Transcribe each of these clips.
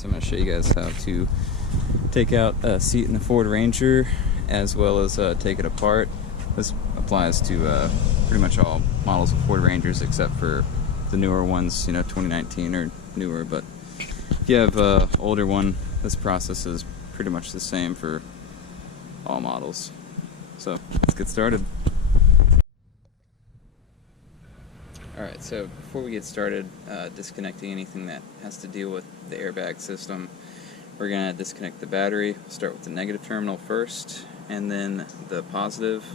So I'm going to show you guys how to take out a seat in the Ford Ranger as well as take it apart. This applies to pretty much all models of Ford Rangers except for the newer ones, 2019 or newer, but if you have an older one, this process is pretty much the same for all models. So let's get started. Alright, so before we get started disconnecting anything that has to deal with the airbag system, we're going to disconnect the battery. We'll start with the negative terminal first, and then the positive,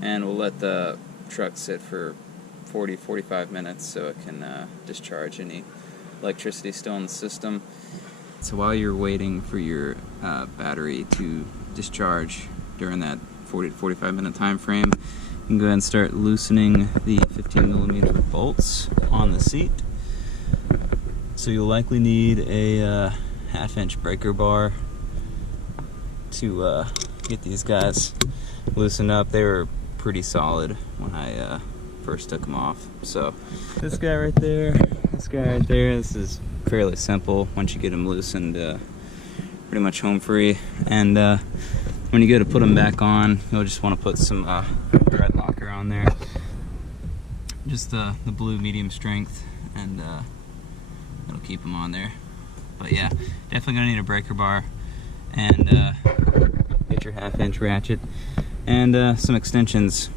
and we'll let the truck sit for 40-45 minutes so it can discharge any electricity still in the system. So while you're waiting for your battery to discharge during that 40 to 45 minute time frame, you can go ahead and start loosening the 15mm bolts on the seat. So you'll likely need a half-inch breaker bar to get these guys loosened up. They were pretty solid when I first took them off. So this guy right there, this is fairly simple. Once you get them loosened, pretty much home free. And when you go to put them back on, you'll just want to put some thread locker on there. Just the blue medium strength, and it'll keep them on there. But yeah, definitely gonna need a breaker bar, and get your half-inch ratchet, and some extensions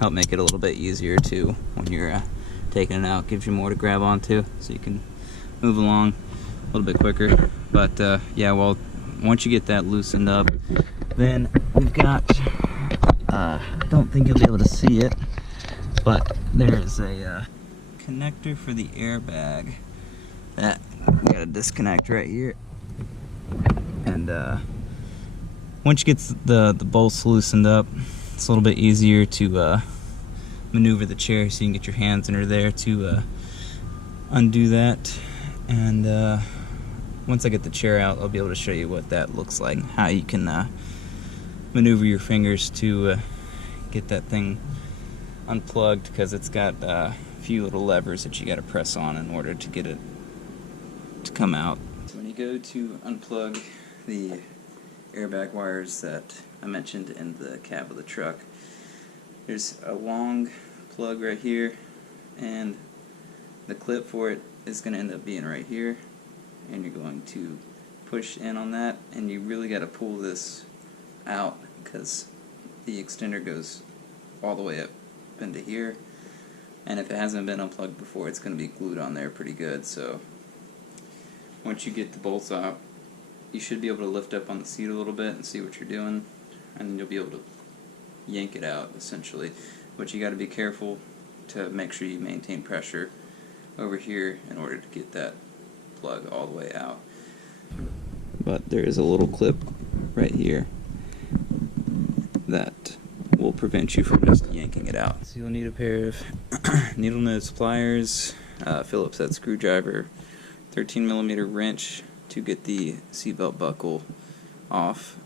help make it a little bit easier too when you're taking it out. Gives you more to grab onto, so you can move along a little bit quicker. But yeah, well, once you get that loosened up, then we've got, I don't think you'll be able to see it, but there's a connector for the airbag that we gotta disconnect right here. And once you get the bolts loosened up, it's a little bit easier to maneuver the chair, so you can get your hands under there to undo that. And once I get the chair out, I'll be able to show you what that looks like, how you can maneuver your fingers to get that thing unplugged, because it's got a few little levers that you got to press on in order to get it to come out. So when you go to unplug the airbag wires that I mentioned in the cab of the truck, there's a long plug right here, and the clip for it is going to end up being right here, and you're going to push in on that, and you really got to pull this out because the extender goes all the way up into here, and if it hasn't been unplugged before, it's going to be glued on there pretty good. So once you get the bolts out, you should be able to lift up on the seat a little bit and see what you're doing, and then you'll be able to yank it out essentially. But you got to be careful to make sure you maintain pressure over here in order to get that plug all the way out. But there is a little clip right here that will prevent you from just yanking it out. So you'll need a pair of needle nose pliers, Phillips head screwdriver, 13mm wrench to get the seatbelt buckle off.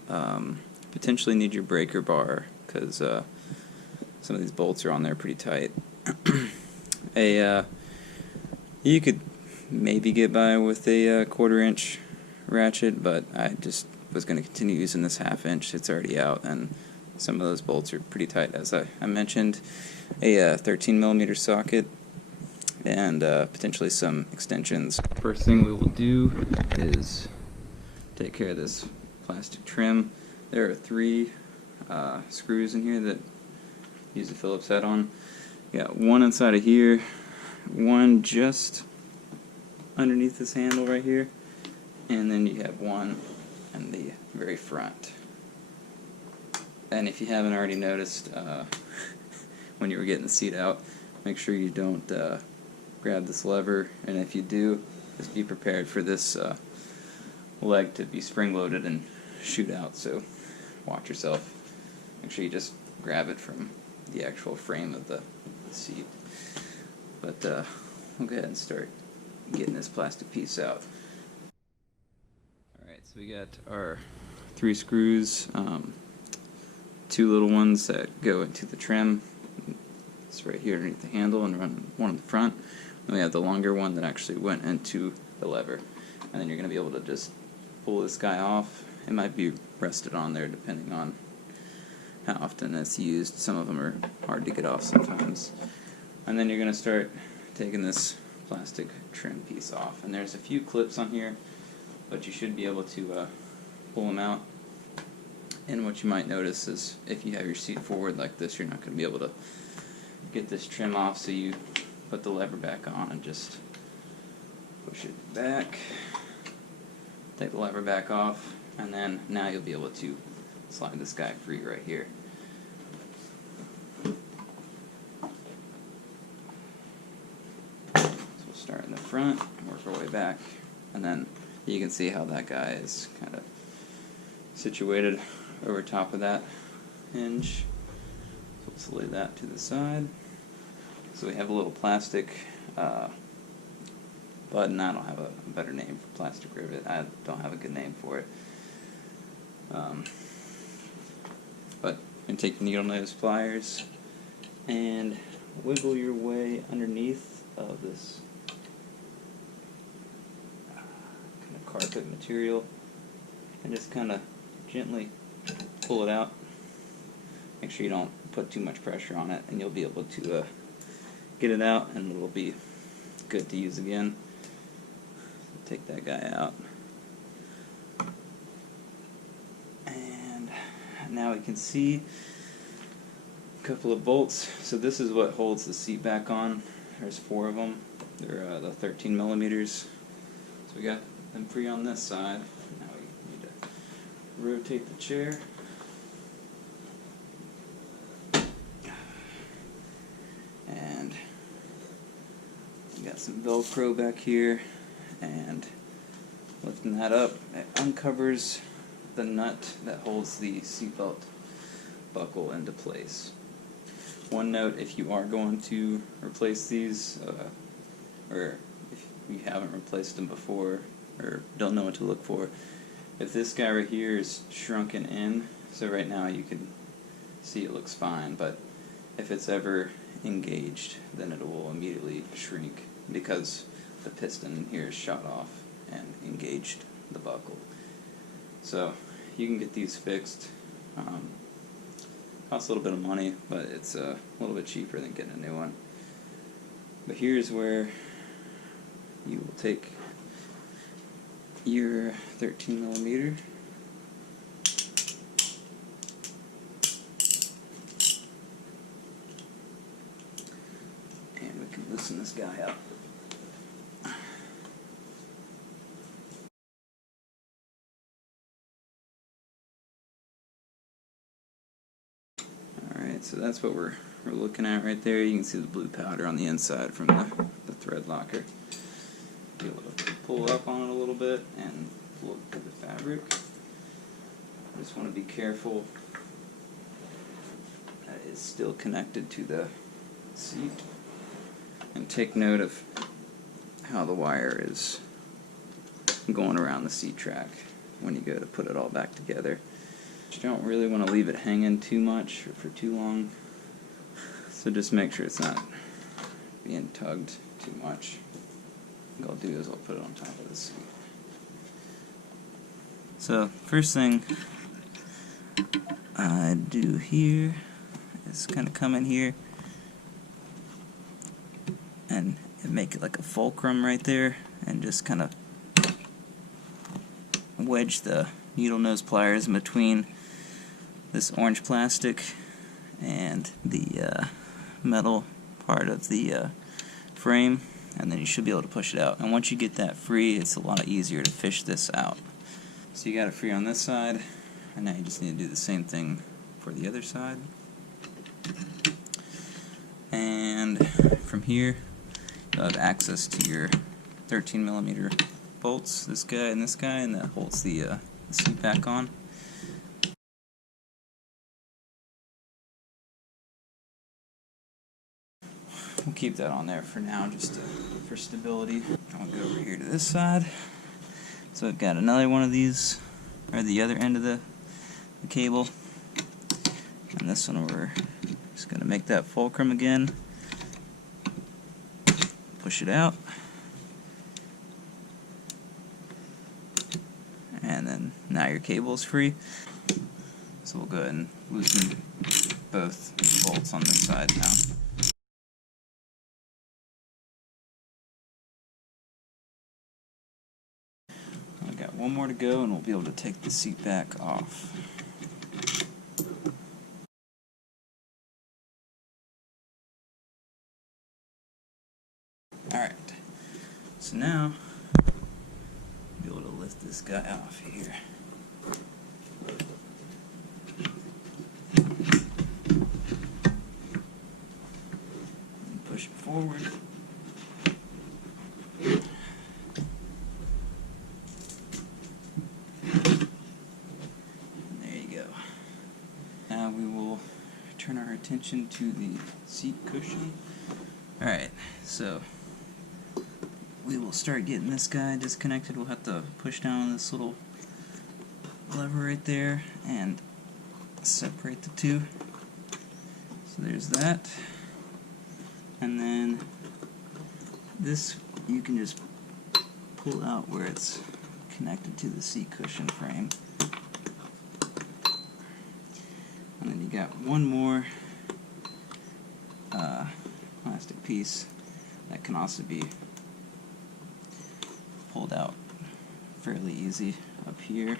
Potentially need your breaker bar because some of these bolts are on there pretty tight. You could maybe get by with a 1/4-inch ratchet, but I just was going to continue using this 1/2-inch. It's already out, and some of those bolts are pretty tight, as I mentioned. A 13mm socket, and potentially some extensions. First thing we will do is take care of this plastic trim. There are 3 screws in here that use the Phillips head on. You got one inside of here, one just underneath this handle right here, and then you have one in the very front. And if you haven't already noticed, when you were getting the seat out, make sure you don't grab this lever, and if you do, just be prepared for this leg to be spring-loaded and shoot out, so watch yourself. Make sure you just grab it from the actual frame of the seat. But we'll go ahead and start getting this plastic piece out. Alright, so we got our 3 screws, 2 little ones that go into the trim. It's right here underneath the handle, and run one in the front. And we have the longer one that actually went into the lever. and then you're going to be able to just pull this guy off. It might be rested on there depending on how often it's used. Some of them are hard to get off sometimes. And then you're going to start taking this plastic trim piece off. And there's a few clips on here, but you should be able to pull them out. And what you might notice is if you have your seat forward like this, you're not going to be able to get this trim off, so you put the lever back on and just push it back, take the lever back off, and then now you'll be able to slide this guy free right here. So we'll start in the front, work our way back, and then you can see how that guy is kind of situated over top of that hinge. So let's lay that to the side. So we have a little plastic button. I don't have a better name for plastic rivet. I don't have a good name for it. But you can take your needle nose pliers and wiggle your way underneath of this kind of carpet material and just kind of gently pull it out. Make sure you don't put too much pressure on it, and you'll be able to get it out, and it'll be good to use again. So take that guy out. And now we can see a couple of bolts. So this is what holds the seat back on. There's 4 of them. They're the 13 millimeters. So we got them free on this side. Now we need to rotate the chair. And we got some Velcro back here, and lifting that up, it uncovers the nut that holds the seatbelt buckle into place. One note, if you are going to replace these, or if you haven't replaced them before, or don't know what to look for, if this guy right here is shrunken in, so right now you can see it looks fine, but if it's ever engaged, then it will immediately shrink because the piston in here is shot off and engaged the buckle. So you can get these fixed. Costs a little bit of money, but it's a little bit cheaper than getting a new one. But here's where you will take your 13 millimeter and we can loosen this guy up. Alright, so that's what we're looking at right there. You can see the blue powder on the inside from the thread locker. Be able to pull up on it a little bit and pull it through the fabric. Just want to be careful that it's still connected to the seat, and take note of how the wire is going around the seat track when you go to put it all back together. You don't really want to leave it hanging too much or for too long, so just make sure it's not being tugged too much. What I'll do is I'll put it on top of the seat. So first thing I do here is kind of come in here and make it like a fulcrum right there, and just kind of wedge the needle nose pliers in between this orange plastic and the metal part of the frame, and then you should be able to push it out. And once you get that free, it's a lot easier to fish this out. So you got it free on this side, and now you just need to do the same thing for the other side. And from here, you'll have access to your 13 millimeter bolts, this guy, and that holds the seat back on. We'll keep that on there for now, just for stability. I'll go over here to this side. So I've got another one of these, or the other end of the cable. And this one we're just going to make that fulcrum again. Push it out. and then now your cable's free. So we'll go ahead and loosen both bolts on this side now. I've got one more to go and we'll be able to take the seat back off. Alright, so now I'll be able to lift this guy off here. And push it forward. Now we will turn our attention to the seat cushion. Alright, so we will start getting this guy disconnected. We'll have to push down this little lever right there and separate the two. So there's that. And then this you can just pull out where it's connected to the seat cushion frame. And then you got one more plastic piece that can also be pulled out fairly easy up here.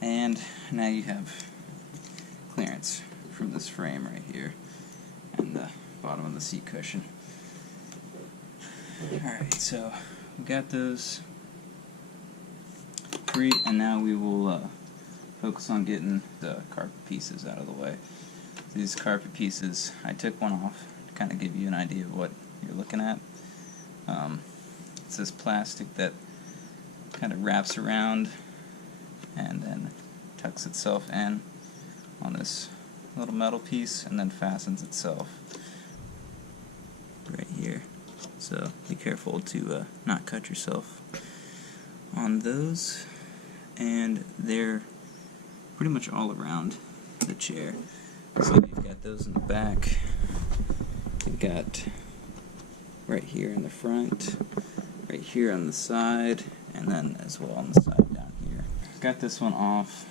And now you have clearance from this frame right here and the bottom of the seat cushion. Alright, so we got those free, and now we will focus on getting the carpet pieces out of the way. These carpet pieces, I took one off to kind of give you an idea of what you're looking at. It's this plastic that kind of wraps around and then tucks itself in on this little metal piece and then fastens itself right here. So be careful to not cut yourself on those. And they're pretty much all around the chair. So you've got those in the back, you've got right here in the front, right here on the side, and then as well on the side down here. Got this one off.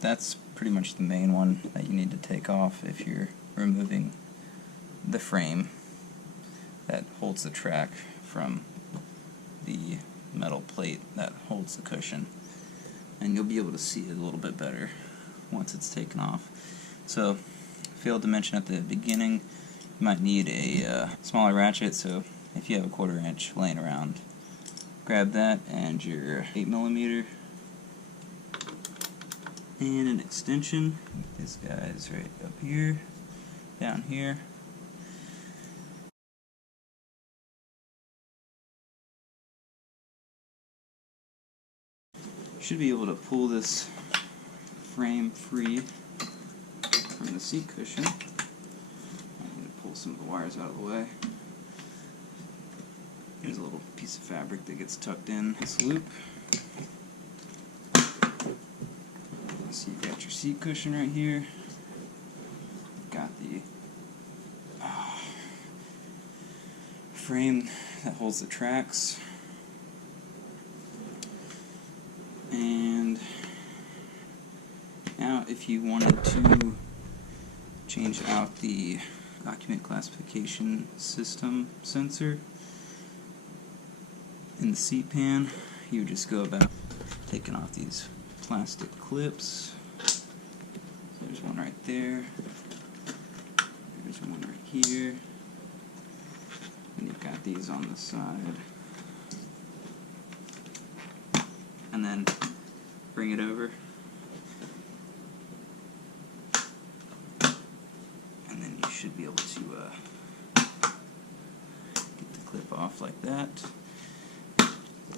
That's pretty much the main one that you need to take off if you're removing the frame that holds the track from the metal plate that holds the cushion, and you'll be able to see it a little bit better once it's taken off. So, failed to mention at the beginning, you might need a smaller ratchet, so if you have a 1/4 inch laying around, grab that and your 8mm and an extension. This guy's right up here, down here. Should be able to pull this frame free from the seat cushion. I'm going to pull some of the wires out of the way. Here's a little piece of fabric that gets tucked in this loop. So you've got your seat cushion right here. Got the frame that holds the tracks. And now if you wanted to change out the Occupant Classification System sensor in the seat pan, you would just go about taking off these plastic clips. So there's one right there, there's one right here, and you've got these on the side. And then bring it over, and then you should be able to get the clip off like that,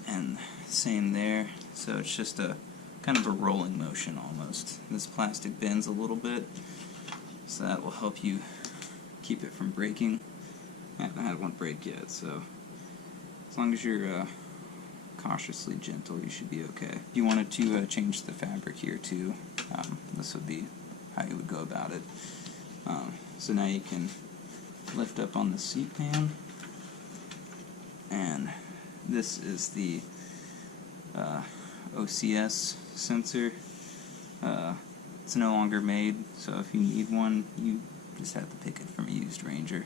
and same there. So it's just a kind of a rolling motion almost. This plastic bends a little bit, so that will help you keep it from breaking. I haven't had one break yet, so as long as you're cautiously gentle, you should be okay. If you wanted to change the fabric here too, this would be how you would go about it. So now you can lift up on the seat pan, This is the OCS sensor. It's no longer made, so if you need one, you just have to pick it from a used Ranger,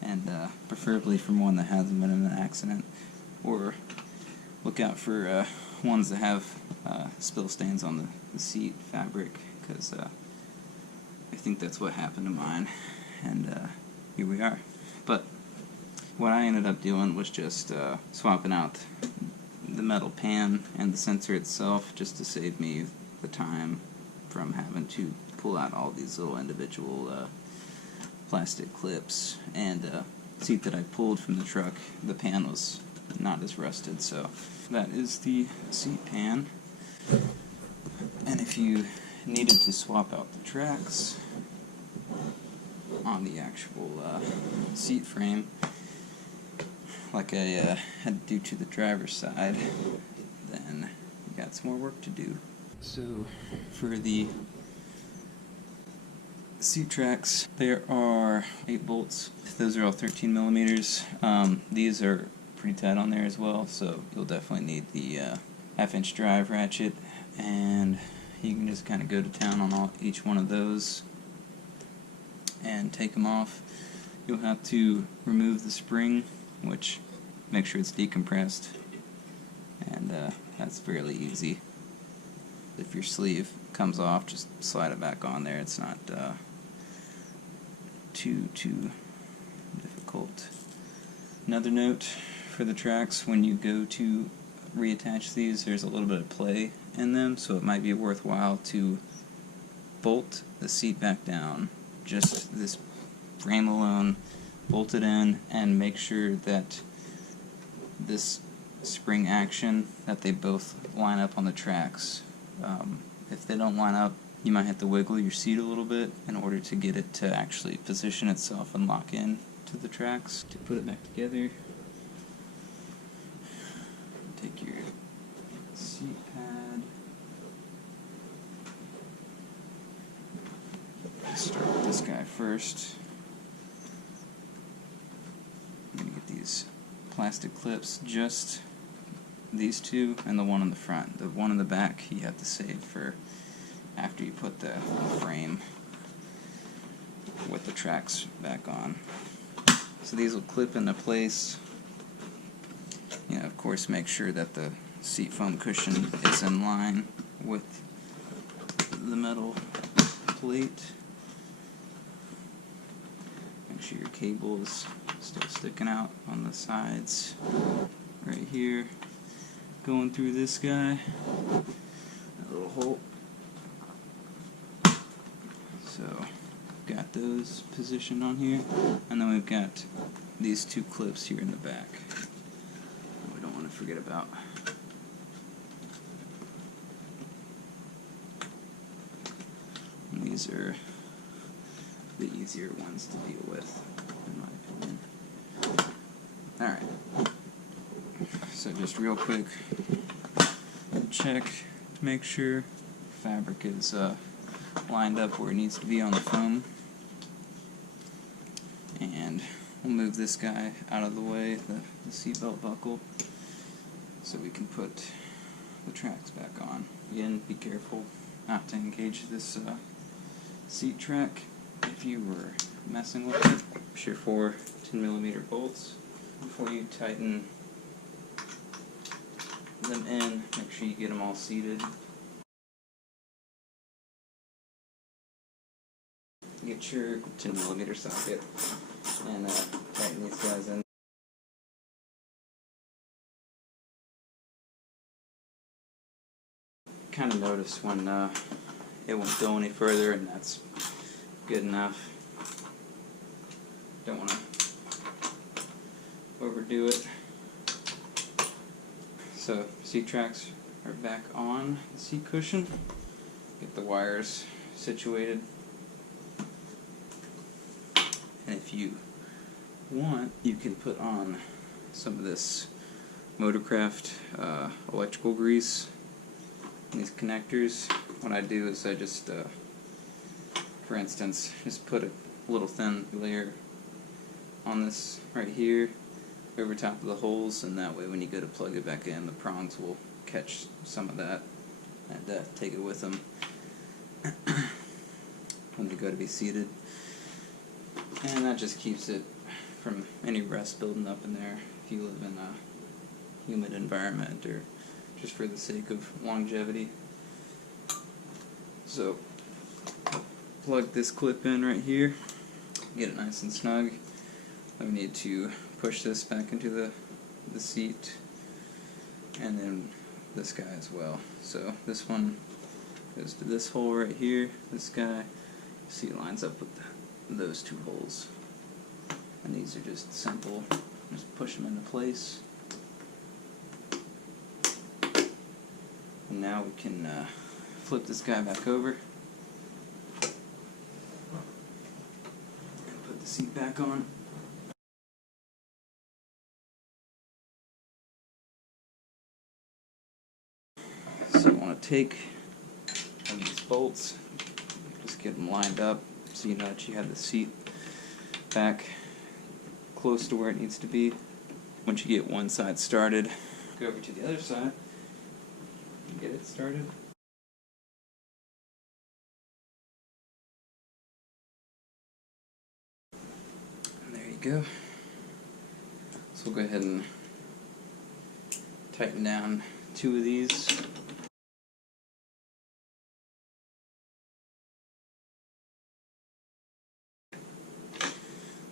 and preferably from one that hasn't been in an accident, or look out for ones that have spill stains on the seat fabric, because I think that's what happened to mine, and here we are. But what I ended up doing was just swapping out the metal pan and the sensor itself, just to save me the time from having to pull out all these little individual plastic clips. And seat that I pulled from the truck, the pan was not as rusted, so that is the seat pan. And if you needed to swap out the tracks on the actual seat frame, like I had to do to the driver's side, then you got some more work to do. So for the seat tracks, there are 8 bolts. Those are all 13 millimeters. These are pretty tight on there as well, so you'll definitely need the half-inch drive ratchet, and you can just kind of go to town on each one of those and take them off. You'll have to remove the spring, which make sure it's decompressed, and that's fairly easy. If your sleeve comes off, just slide it back on there. It's not too difficult. Another note for the tracks: when you go to reattach these, there's a little bit of play in them, so it might be worthwhile to bolt the seat back down, just this frame alone, bolt it in, and make sure that this spring action, that they both line up on the tracks. If they don't line up, you might have to wiggle your seat a little bit in order to get it to actually position itself and lock in to the tracks. To put it back together, take your seat pad, start with this guy first. I'm going to get these plastic clips, just these two and the one in the front. The one in the back you have to save for after you put the frame with the tracks back on. So these will clip into place. You know, of course, make sure that the seat foam cushion is in line with the metal plate. Make sure your cable is still sticking out on the sides right here. Going through this guy, a little hole. So, got those positioned on here, and then we've got these 2 clips here in the back we don't want to forget about. And these are the easier ones to deal with, in my opinion. Alright. So just real quick, check to make sure fabric is lined up where it needs to be on the foam. And we'll move this guy out of the way, the seatbelt buckle, so we can put the tracks back on. Again, be careful not to engage this seat track if you were messing with it. Push your 4 10mm bolts before you tighten them in. Make sure you get them all seated. Get your 10mm socket and tighten these guys in. Kind of notice when it won't go any further, and that's good enough. Don't want to overdo it. So seat tracks are back on the seat cushion. Get the wires situated. And if you want, you can put on some of this Motorcraft electrical grease in these connectors. What I do is I just, for instance, just put a little thin layer on this right here, over top of the holes, and that way when you go to plug it back in, the prongs will catch some of that and take it with them when they go to be seated. And that just keeps it from any rust building up in there if you live in a humid environment or just for the sake of longevity. So plug this clip in right here, get it nice and snug. Then we need to push this back into the seat, and then this guy as well. So this one goes to this hole right here, this guy, see it lines up with those two holes. And these are just simple, just push them into place. And now we can flip this guy back over and put the seat back on. So you want to take these bolts, just get them lined up so you know that you have the seat back close to where it needs to be. Once you get one side started, go over to the other side and get it started. And there you go. So we'll go ahead and tighten down two of these.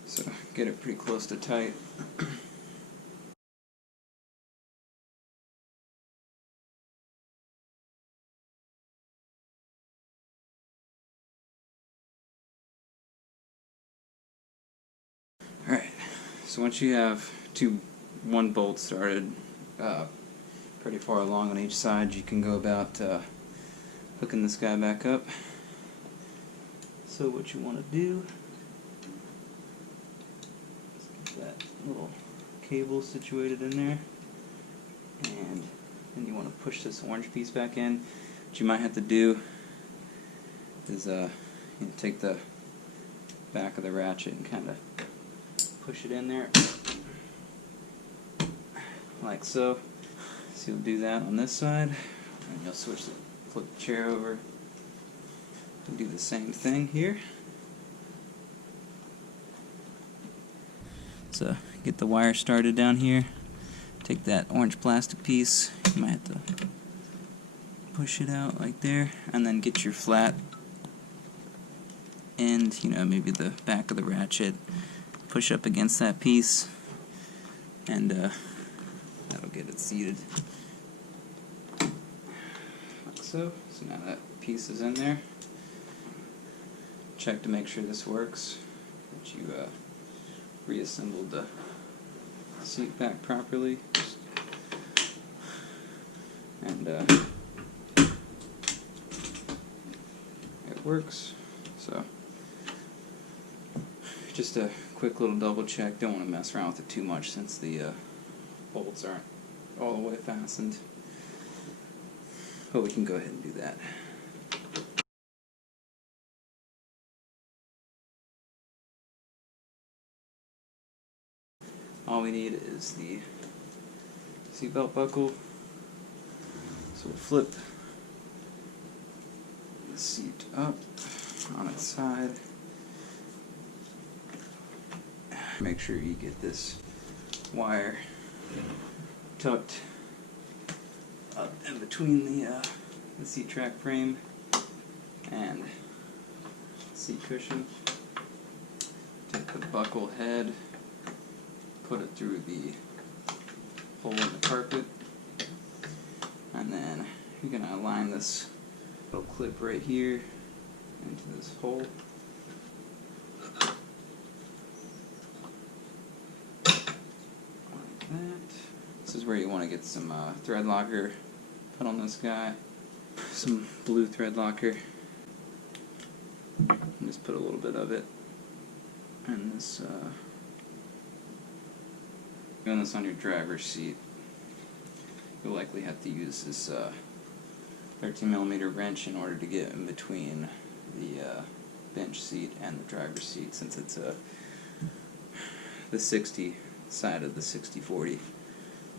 So get it pretty close to tight. Alright, so once you have one bolt started pretty far along on each side, you can go about hooking this guy back up. So what you want to do is get that little cable situated in there, and then you want to push this orange piece back in. What you might have to do is take the back of the ratchet and kind of push it in there like so. So you'll do that on this side, and you'll flip the chair over and do the same thing here. So get the wire started down here, take that orange plastic piece, you might have to push it out like there, and then get your flat end, maybe the back of the ratchet, push up against that piece, and that'll get it seated like so. So now that piece is in there. Check to make sure this works, that you reassembled the seat back properly, and it works. So just a quick little double check. Don't want to mess around with it too much since the bolts aren't all the way fastened, but we can go ahead and do that. All we need is the seatbelt buckle. So we'll flip the seat up on its side. Make sure you get this wire tucked up in between the seat track frame and seat cushion. Take the buckle head, put it through the hole in the carpet, and then you're going to align this little clip right here into this hole. Like that. This is where you want to get some thread locker put on this guy. Some blue thread locker. And just put a little bit of it in this. Doing this on your driver's seat, you'll likely have to use this 13mm wrench in order to get in between the bench seat and the driver's seat, since it's the 60 side of the 60/40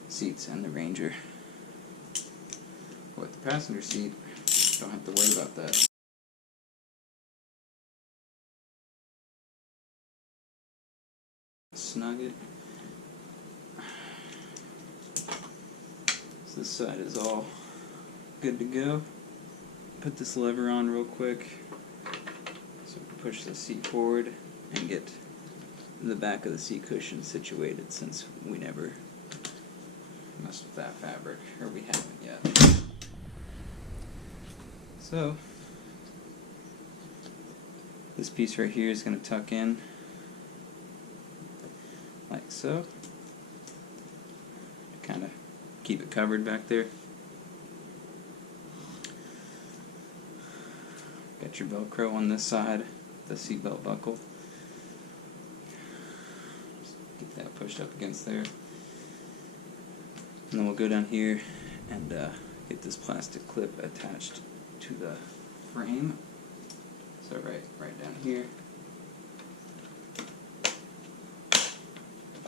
seats and the Ranger. With the passenger seat, don't have to worry about that. Snug it. So this side is all good to go. Put this lever on real quick so we can push the seat forward and get the back of the seat cushion situated, since we never messed with that fabric, or we haven't yet. So this piece right here is going to tuck in like so, to kind of keep it covered back there. Got your Velcro on this side, the seatbelt buckle. Just get that pushed up against there. And then we'll go down here and get this plastic clip attached to the frame. So right down here.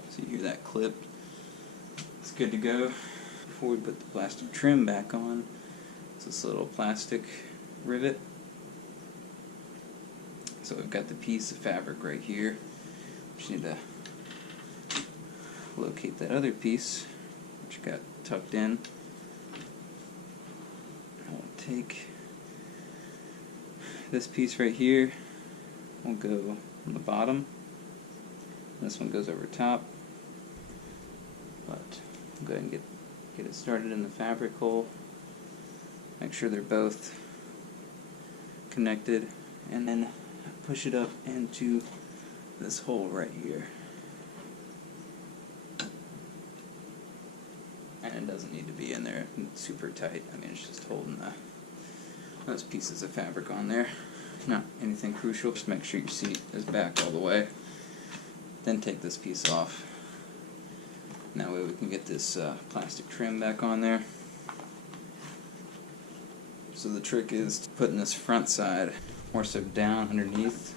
So you hear that clip. It's good to go. Before we put the plastic trim back on, it's this little plastic rivet. So we've got the piece of fabric right here. Just need to locate that other piece, which got tucked in. I'll take this piece right here. Will go on the bottom. This one goes over top. But I'll go ahead and get it started in the fabric hole. Make sure they're both connected, and then push it up into this hole right here. And it doesn't need to be in there super tight. I mean, it's just holding those pieces of fabric on there. Not anything crucial. Just make sure your seat is back all the way. Then take this piece off. And that way we can get this plastic trim back on there. So the trick is putting this front side more so down underneath,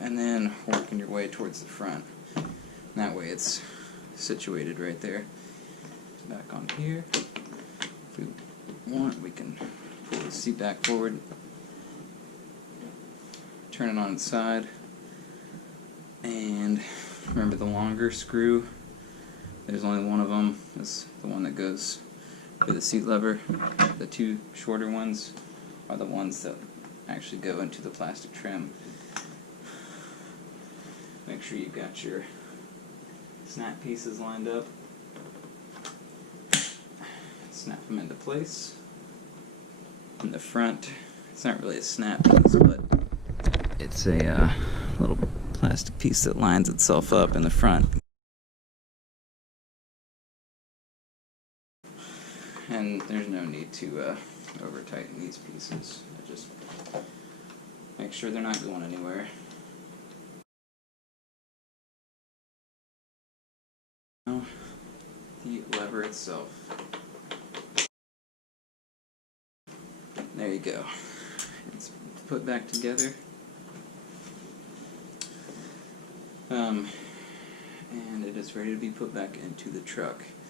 and then working your way towards the front. And that way it's situated right there. Back on here. If we want, we can pull the seat back forward, turn it on its side, and remember the longer screw, there's only one of them. It's the one that goes for the seat lever. The two shorter ones are the ones that actually go into the plastic trim. Make sure you've got your snap pieces lined up. Snap them into place. In the front, it's not really a snap piece, but it's a little plastic piece that lines itself up in the front. And there's no need to over tighten these pieces. Just make sure they're not going anywhere. Now, the lever itself. There you go. It's put back together. And it is ready to be put back into the truck.